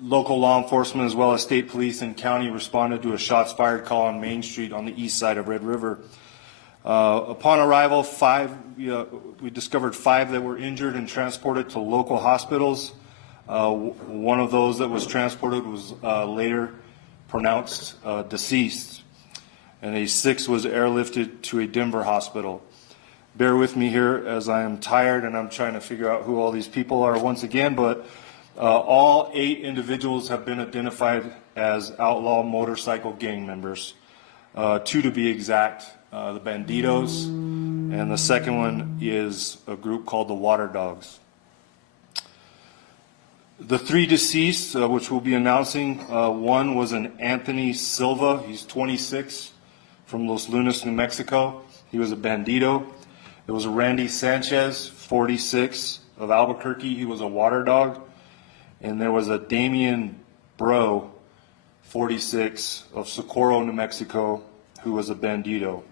local law enforcement as well as state police and county responded to a shots fired call on Main Street on the east side of Red River. Upon arrival, we discovered 5 that were injured and transported to local hospitals. One of those that was transported was later pronounced deceased, and a 6th was airlifted to a Denver hospital. Bear with me here as I am tired and I'm trying to figure out who all these people are once again, but all 8 individuals have been identified as outlaw motorcycle gang members, 2 to be exact. The Banditos, and the second one is a group called the Water Dogs. The 3 deceased, which we'll be announcing, one was an Anthony Silva. He's 26, from Los Lunas, New Mexico. He was a Bandito. There was a Randy Sanchez, 46, of Albuquerque. He was a Water Dog. And there was a Damian Bro, 46, of Socorro, New Mexico, who was a Bandito.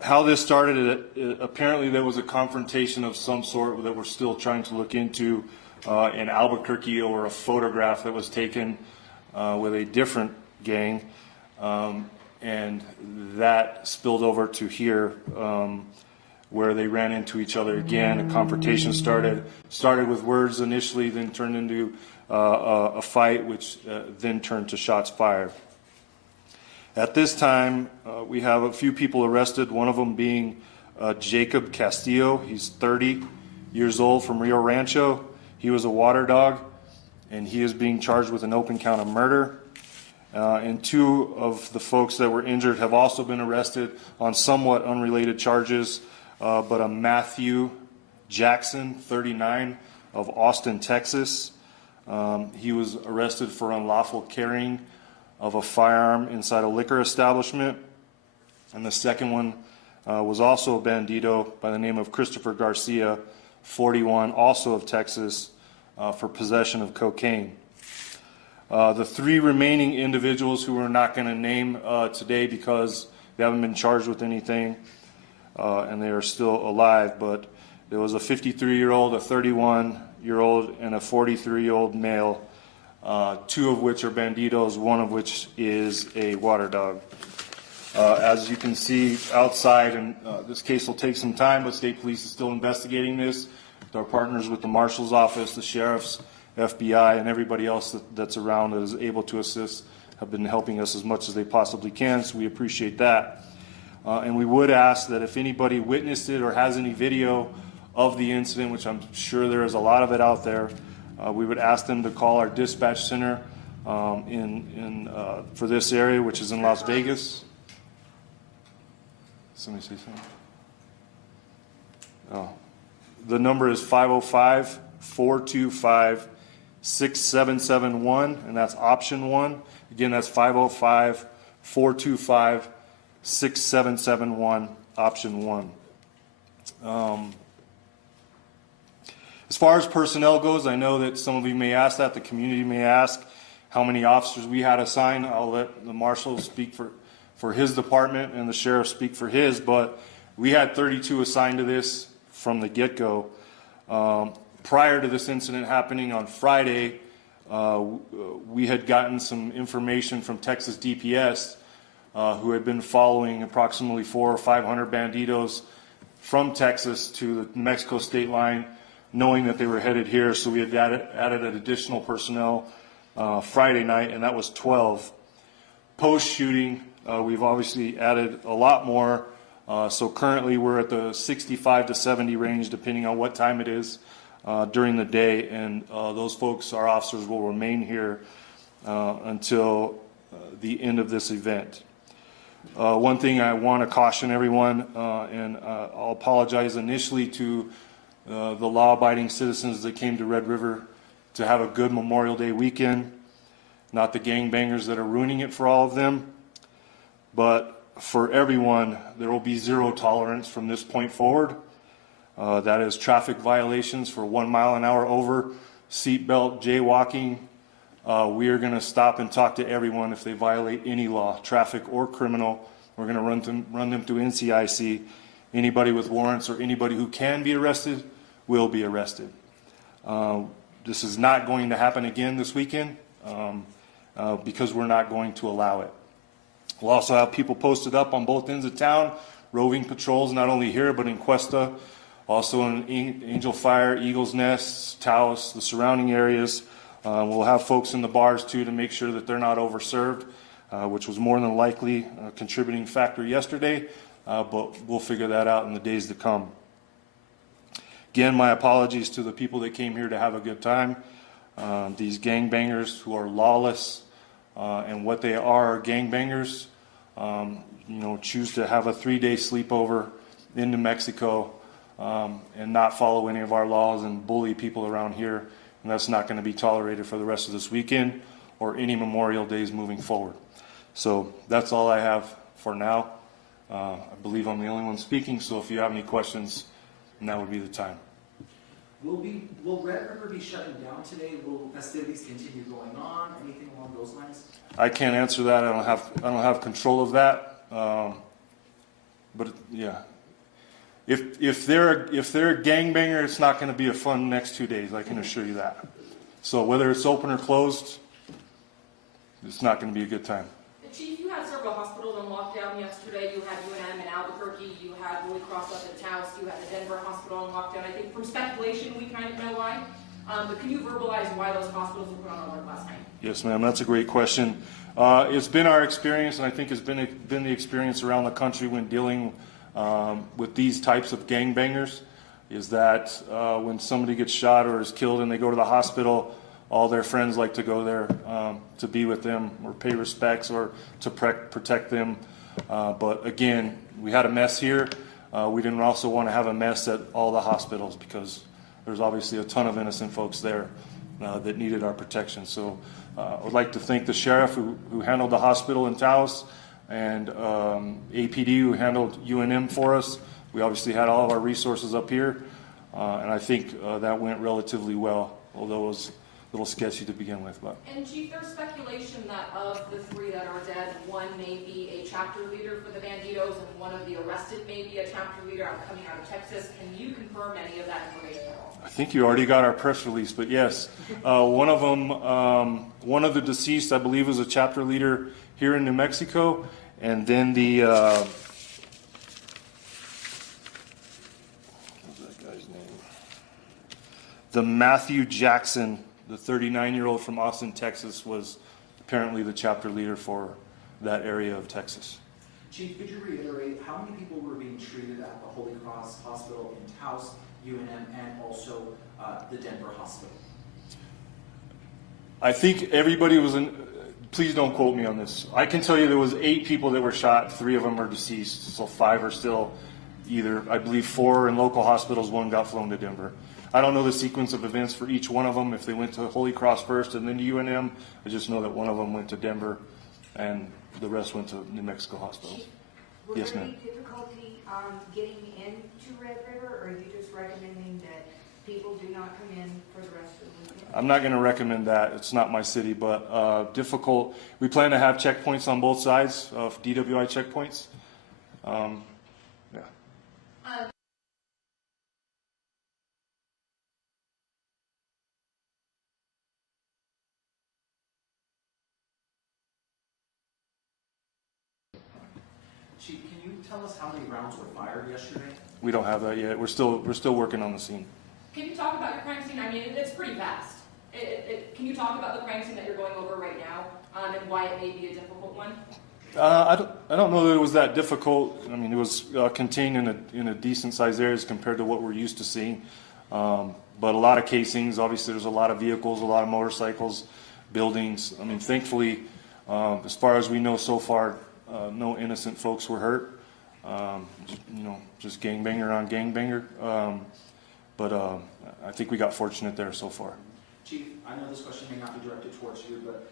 How this started, apparently there was a confrontation of some sort that we're still trying to look into in Albuquerque, or a photograph that was taken with a different gang, and that spilled over to here, where they ran into each other again. A confrontation started with words initially, then turned into a fight, which then turned to shots fired. At this time, we have a few people arrested, one of them being Jacob Castillo. He's 30 years old, from Rio Rancho. He was a Water Dog, and he is being charged with an open count of murder. And 2 of the folks that were injured have also been arrested on somewhat unrelated charges, but a Matthew Jackson, 39, of Austin, Texas. He was arrested for unlawful carrying of a firearm inside a liquor establishment. And the second one was also a Bandito by the name of Christopher Garcia, 41, also of Texas, for possession of cocaine. The 3 remaining individuals who we're not going to name today because they haven't been charged with anything, and they are still alive, but there was a 53-year-old, a 31-year-old, and a 43-year-old male, 2 of which are Banditos, 1 of which is a Water Dog. As you can see outside, and this case will take some time, but state police is still investigating this. Our partners with the marshal's office, the sheriff's, FBI, and everybody else that's around that is able to assist have been helping us as much as they possibly can, so we appreciate that. And we would ask that if anybody witnessed it or has any video of the incident, which I'm sure there is a lot of it out there, we would ask them to call our dispatch center for this area, which is in Las Vegas. Somebody say something? Oh. The number is 505-425-6771, and that's option 1. Again, that's 505-425-6771, option 1. As far as personnel goes, I know that some of you may ask that, the community may ask how many officers we had assigned. I'll let the marshal speak for his department and the sheriff speak for his, but we had 32 assigned to this from the get-go. Prior to this incident happening on Friday, we had gotten some information from Texas DPS, who had been following approximately 400 or 500 Banditos from Texas to the Mexico state line, knowing that they were headed here. So we had added an additional personnel Friday night, and that was 12. Post-shooting, we've obviously added a lot more. So currently we're at the 65 to 70 range, depending on what time it is during the day. And those folks, our officers, will remain here until the end of this event. One thing I want to caution everyone, and I'll apologize initially to the law-abiding citizens that came to Red River to have a good Memorial Day weekend, not the gangbangers that are ruining it for all of them, but for everyone, there will be zero tolerance from this point forward. That is traffic violations for 1 mile an hour over, seatbelt, jaywalking. We are going to stop and talk to everyone if they violate any law, traffic or criminal. We're going to run them through NCIC. Anybody with warrants or anybody who can be arrested will be arrested. This is not going to happen again this weekend because we're not going to allow it. We'll also have people posted up on both ends of town, roving patrols, not only here, but in Cuesta, also in Angel Fire, Eagle's Nest, Taos, the surrounding areas. We'll have folks in the bars too to make sure that they're not overserved, which was more than likely a contributing factor yesterday, but we'll figure that out in the days to come. Again, my apologies to the people that came here to have a good time. These gangbangers who are lawless, and what they are gangbangers, choose to have a 3-day sleepover in New Mexico and not follow any of our laws and bully people around here. And that's not going to be tolerated for the rest of this weekend or any Memorial Days moving forward. So that's all I have for now. I believe I'm the only one speaking, so if you have any questions, now would be the time. Will Red River be shutting down today? Will festivities continue going on? Anything along those lines? I can't answer that. I don't have control of that. But yeah, if they're a gangbanger, it's not going to be a fun next 2 days. I can assure you that. So whether it's open or closed, it's not going to be a good time. Chief, you had several hospitals on lockdown yesterday. You had UNM in Albuquerque, you had Holy Cross up in Taos, you had the Denver hospital on lockdown. I think from speculation we kind of know why. But can you verbalize why those hospitals were put on alert last night? Yes, ma'am. That's a great question. It's been our experience, and I think it's been the experience around the country when dealing with these types of gangbangers, is that when somebody gets shot or is killed and they go to the hospital, all their friends like to go there to be with them or pay respects or to protect them. But again, we had a mess here. We didn't also want to have a mess at all the hospitals because there's obviously a ton of innocent folks there that needed our protection. So I would like to thank the sheriff who handled the hospital in Taos and APD who handled UNM for us. We obviously had all of our resources up here, and I think that went relatively well, although it was a little sketchy to begin with. But. And Chief, there's speculation that of the 3 that are dead, one may be a chapter leader for the Banditos and one of the arrested may be a chapter leader coming out of Texas. Can you confirm any of that information at all? I think you already got our press release, but yes, one of them, one of the deceased, I believe, was a chapter leader here in New Mexico, and then the what's that guy's name? The Matthew Jackson, the 39-year-old from Austin, Texas, was apparently the chapter leader for that area of Texas. Chief, could you reiterate how many people were being treated at the Holy Cross Hospital in Taos, UNM, and also the Denver hospital? I think everybody was in. Please don't quote me on this. I can tell you there was 8 people that were shot. 3 of them are deceased, so 5 are still either. I believe 4 in local hospitals. 1 got flown to Denver. I don't know the sequence of events for each one of them. If they went to Holy Cross first and then to UNM, I just know that one of them went to Denver, and the rest went to New Mexico hospitals. Yes, ma'am. Will there be difficulty getting into Red River, or are you just recommending that people do not come in for the rest of the weekend? I'm not going to recommend that. It's not my city, but difficult. We plan to have checkpoints on both sides of DWI checkpoints. Yeah. Chief, can you tell us how many rounds were fired yesterday? We don't have that yet. We're still working on the scene. Can you talk about your crime scene? I mean, it's pretty vast. Can you talk about the crime scene that you're going over right now and why it may be a difficult one? I don't know that it was that difficult. I mean, it was contained in a decent sized areas compared to what we're used to seeing. But a lot of casings. Obviously, there's a lot of vehicles, a lot of motorcycles, buildings. I mean, thankfully, as far as we know so far, no innocent folks were hurt. Just gangbanger on gangbanger. But I think we got fortunate there so far. Chief, I know this question may not be directed towards you, but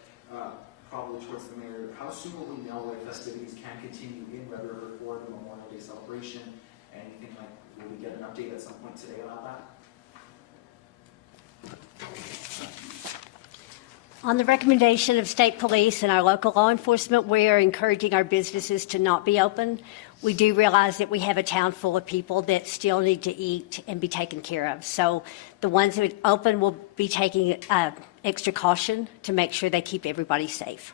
probably towards the mayor. How soon will we know if festivities can continue in Red River for the Memorial Day celebration? Anything like, will we get an update at some point today about that? On the recommendation of state police and our local law enforcement, we are encouraging our businesses to not be open. We do realize that we have a town full of people that still need to eat and be taken care of. So the ones that are open will be taking extra caution to make sure they keep everybody safe.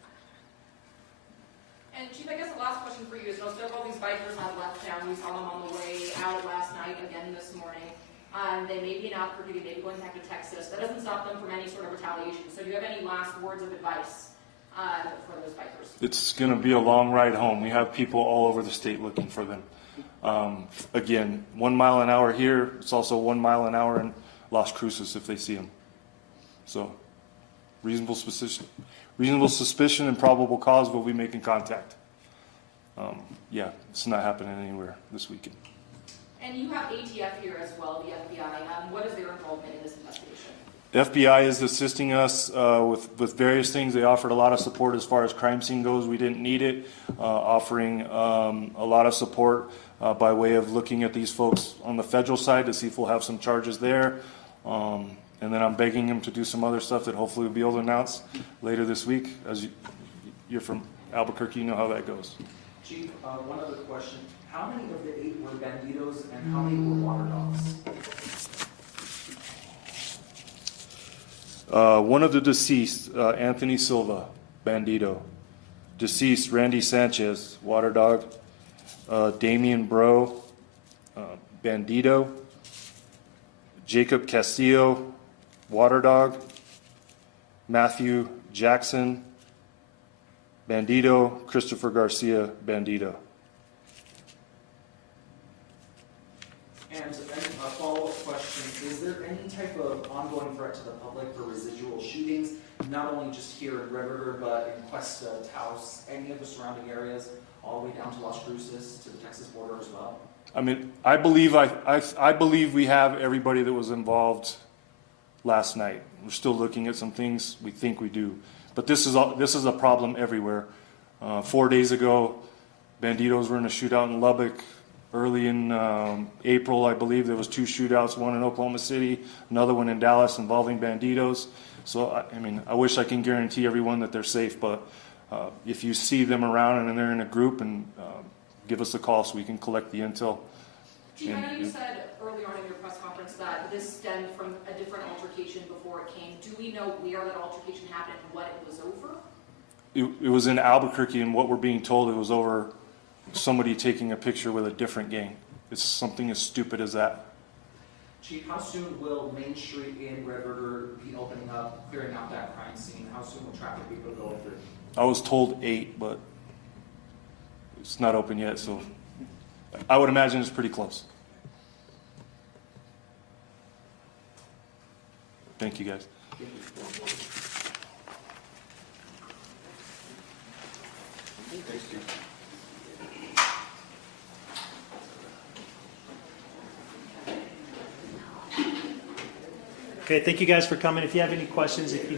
And Chief, I guess the last question for you is, several of these bikers have left town. We saw them on the way out last night, again this morning. They may be in Albuquerque, they may be going back to Texas. That doesn't stop them from any sort of retaliation. So do you have any last words of advice for those bikers? It's going to be a long ride home. We have people all over the state looking for them. Again, 1 mile an hour here. It's also 1 mile an hour in Las Cruces if they see them. So reasonable suspicion and probable cause, we'll be making contact. Yeah, it's not happening anywhere this weekend. And you have ATF here as well, the FBI. What is their involvement in this investigation? FBI is assisting us with various things. They offered a lot of support as far as crime scene goes. We didn't need it. Offering a lot of support by way of looking at these folks on the federal side to see if we'll have some charges there. And then I'm begging them to do some other stuff that hopefully we'll be able to announce later this week. As you're from Albuquerque, you know how that goes. Chief, one other question. How many of the 8 were banditos and how many were water dogs? One of the deceased, Anthony Silva, bandito. Deceased, Randy Sanchez, water dog. Damian Bro, bandito. Jacob Castillo, water dog. Matthew Jackson, bandito. Christopher Garcia, bandito. And a follow-up question, is there any type of ongoing threat to the public for residual shootings, not only just here in Red River, but in Cuesta, Taos, any of the surrounding areas, all the way down to Las Cruces, to the Texas border as well? I mean, I believe we have everybody that was involved last night. We're still looking at some things. We think we do, but this is a problem everywhere. 4 days ago, banditos were in a shootout in Lubbock. Early in April, I believe there was 2 shootouts, one in Oklahoma City, another one in Dallas involving banditos. So, I mean, I wish I can guarantee everyone that they're safe, but if you see them around and they're in a group, and give us a call so we can collect the intel. Chief, I know you said earlier on in your press conference that this stemmed from a different altercation before it came. Do we know where that altercation happened and what it was over? It was in Albuquerque, and what we're being told, it was over somebody taking a picture with a different gang. It's something as stupid as that. Chief, how soon will Main Street in Red River be opening up, clearing out that crime scene? How soon will traffic be able to go through? I was told 8, but it's not open yet, so I would imagine it's pretty close. Thank you, guys. Okay, thank you guys for coming. If you have any questions, if you